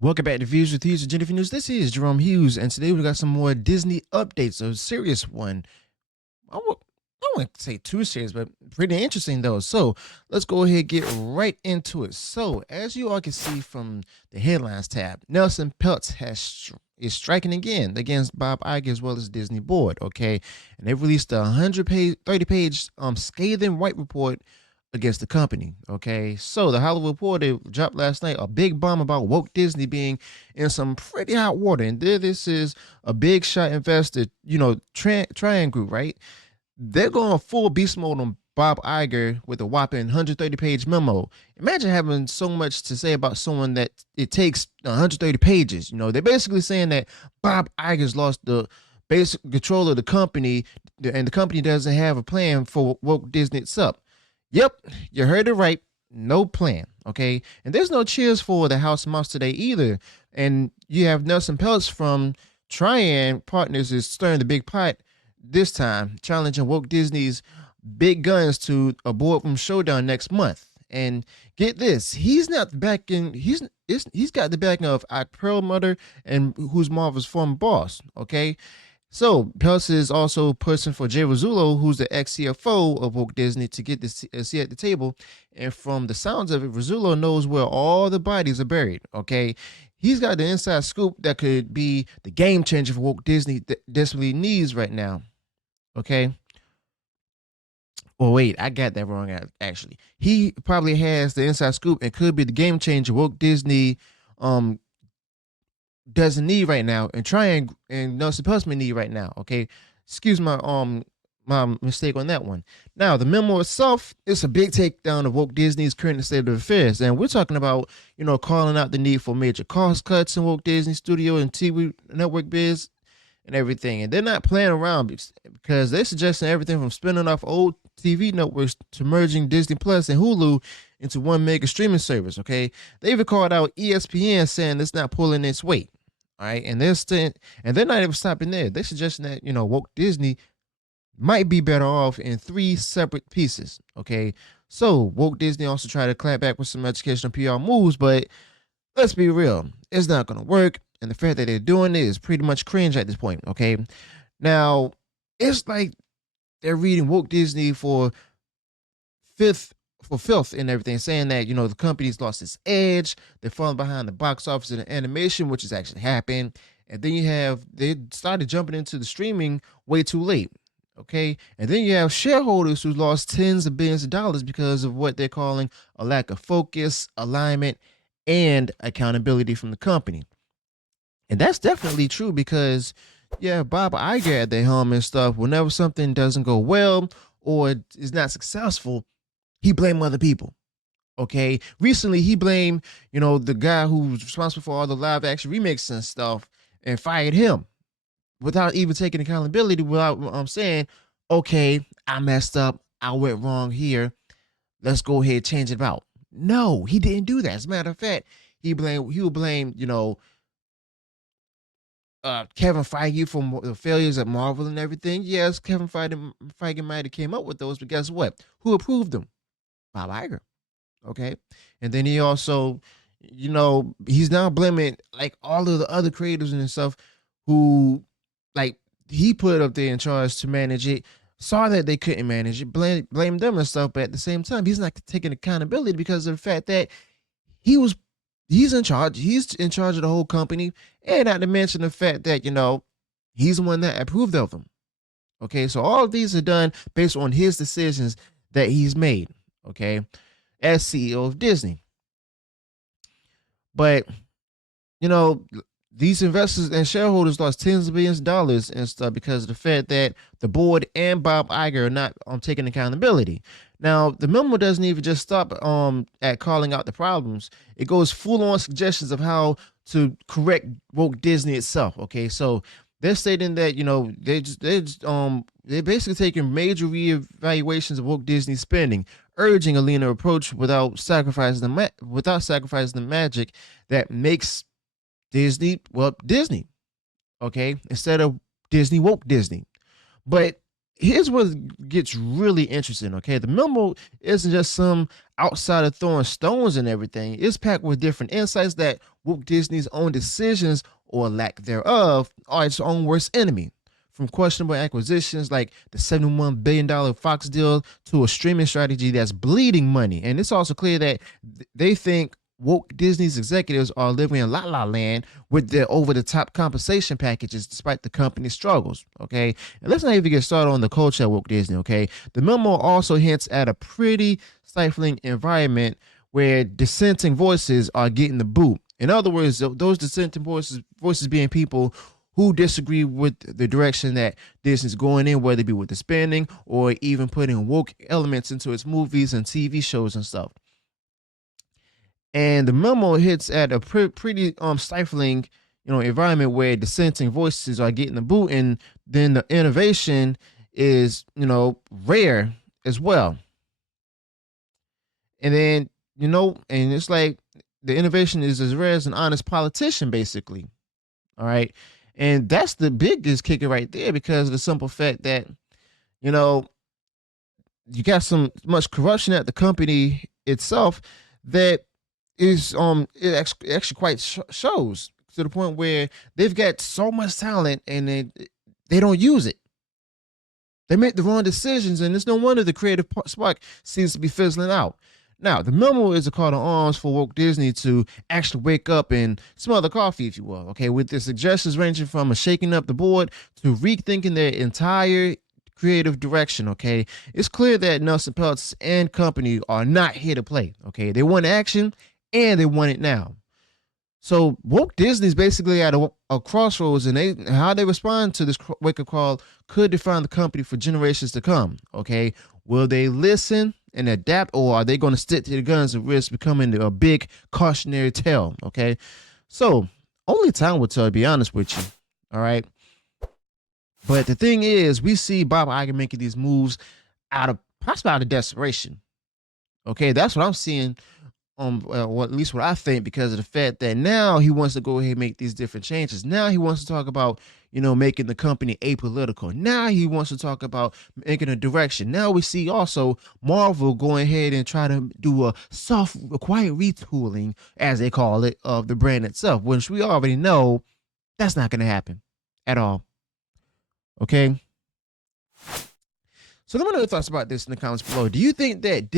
Welcome back to Views with Hughes and Jennifer News. This is Jerome Hughes, and today we got some more Disney updates. A serious one. I wouldn't say too serious, but pretty interesting though. So let's go ahead and get right into it. So as you all can see from the headlines tab, Nelson Peltz is striking again against Bob Iger as well as Disney board. Okay, and they've released a 30-page scathing white report against the company. Okay, so the Hollywood Reporter dropped last night a big bomb about woke Disney being in some pretty hot water, and this is a big shot investor, Trian Group, right? They're going full beast mode on Bob Iger with a whopping 130-page memo. Imagine having so much to say about someone that it takes 130 pages. They're basically saying that Bob Iger's lost the basic control of the company, and the company doesn't have a plan for woke Disney itself. Yep, you heard it right. No plan. Okay. And there's no cheers for the House Mouse today either. And you have Nelson Peltz from Trian Partners is stirring the big pot this time, challenging woke Disney's big guns to a boardroom showdown next month. And get this, he's not backing. He's got the backing of Ike Perlmutter, and who's Marvel's former boss. Okay, so Peltz is also pushing for Jay Rasulo, who's the ex-CFO of Walt Disney, to get this seat at the table. And from the sounds of it, Rasulo knows where all the bodies are buried. Okay, he's got the inside scoop that could be the game changer for Walt Disney desperately needs right now. Okay. Well, wait, I got that wrong. Actually, he probably has the inside scoop and could be the game changer Walt Disney um doesn't need right now, and Nelson Peltz may need right now. Okay, excuse my mistake on that one. Now the memo itself is a big takedown of Walt Disney's current state of affairs, and we're talking about calling out the need for major cost cuts in Walt Disney Studio and TV network biz and everything. And they're not playing around because they're suggesting everything from spinning off old TV networks to merging Disney Plus and Hulu into one mega streaming service. Okay, they even called out ESPN saying it's not pulling its weight. All right, and they're not even stopping there. They're suggesting that Walt Disney might be better off in three separate pieces. Okay, so Walt Disney also tried to clap back with some educational PR moves, but let's be real, it's not gonna work. And the fact that they're doing it is pretty much cringe at this point. Okay, now it's like they're reading Walt Disney for filth and everything, saying that the company's lost its edge, they're falling behind the box office in animation, which has actually happened. And then they started jumping into the streaming way too late. Okay, and then you have shareholders who lost tens of billions of dollars because of what they're calling a lack of focus, alignment, and accountability from the company. And that's definitely true because, yeah, Bob Iger at the helm and stuff, whenever something doesn't go well or is not successful, he blamed other people. Okay. Recently, he blamed, the guy who was responsible for all the live action remakes and stuff and fired him without even taking accountability, without saying, okay, I messed up. I went wrong here. Let's go ahead and change it out. No, he didn't do that. As a matter of fact, he would blame, Kevin Feige for the failures at Marvel and everything. Yes, Kevin Feige might have came up with those, but guess what? Who approved them? Bob Iger. Okay, and then he also, he's now blaming like all of the other creators and stuff who, like, he put up there in charge to manage it. Saw that they couldn't manage it, blame them and stuff, but at the same time, he's not taking accountability because of the fact that he was he's in charge. He's in charge of the whole company, and not to mention the fact that he's the one that approved of them. Okay, so all of these are done based on his decisions that he's made. Okay, as CEO of Disney, but these investors and shareholders lost tens of billions of dollars and stuff because of the fact that the board and Bob Iger are not taking accountability. Now, the memo doesn't even just stop at calling out the problems. It goes full on suggestions of how to correct Walt Disney itself. Okay, so they're stating that they're basically taking major reevaluations of Walt Disney spending, urging a leaner approach without sacrificing the magic that makes Disney, Disney. Okay, instead of Disney woke Disney. But here's what gets really interesting, okay? The memo isn't just some outsider throwing stones and everything. It's packed with different insights that Walt Disney's own decisions or lack thereof are its own worst enemy. From questionable acquisitions like the $71 billion Fox deal to a streaming strategy that's bleeding money. And it's also clear that they think woke Disney's executives are living in la la land with their over the top compensation packages despite the company's struggles. Okay. And let's not even get started on the culture at woke Disney. Okay. The memo also hints at a pretty stifling environment where dissenting voices are getting the boot. In other words, those dissenting voices being people who disagree with the direction that Disney's going in, whether it be with the spending or even putting woke elements into its movies and TV shows and stuff. And the memo hits at a pretty stifling, environment where dissenting voices are getting the boot, and then the innovation is rare as well. And then and it's like the innovation is as rare as an honest politician, basically. All right, and that's the biggest kicker right there, because of the simple fact that you know you got so much corruption at the company itself that is it actually quite shows to the point where they've got so much talent and they don't use it. They make the wrong decisions, and it's no wonder the creative spark seems to be fizzling out. Now, the memo is a call to arms for Walt Disney to actually wake up and smell the coffee, if you will. Okay, with the suggestions ranging from a shaking up the board to rethinking their entire creative direction. Okay, it's clear that Nelson Peltz and company are not here to play. Okay, they want action and they want it now. So woke Disney's basically at a crossroads, and how they respond to this wake up call could define the company for generations to come. Okay, will they listen and adapt, or are they going to stick to the guns and risk becoming a big cautionary tale? Okay, so only time will tell, to be honest with you. All right, but the thing is, we see Bob Iger making these moves possibly out of desperation. Okay, that's what I'm seeing. Well, at least what I think, because of the fact that now he wants to go ahead and make these different changes. Now he wants to talk about, making the company apolitical. Now he wants to talk about making a direction. Now we see also Marvel going ahead and try to do a quiet retooling, as they call it, of the brand itself, which we already know that's not going to happen at all. Okay. So let me know your thoughts about this in the comments below. Do you think that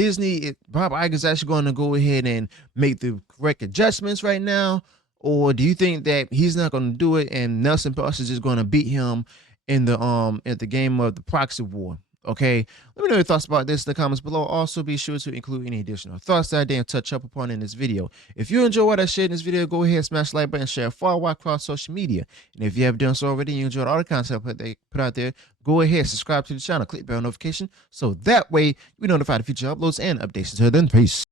Bob Iger is actually going to go ahead and make the correct adjustments right now? Or do you think that he's not going to do it and Nelson Peltz is just going to beat him in the at the game of the proxy war? Okay, let me know your thoughts about this in the comments below. Also, be sure to include any additional thoughts that I didn't touch up upon in this video. If you enjoy what I shared in this video, go ahead, smash the like button, share far wide across social media. And if you have done so already and you enjoyed all the content they put out there, go ahead, subscribe to the channel, click bell notification, so that way you be notified of future uploads and updates. Until then, peace.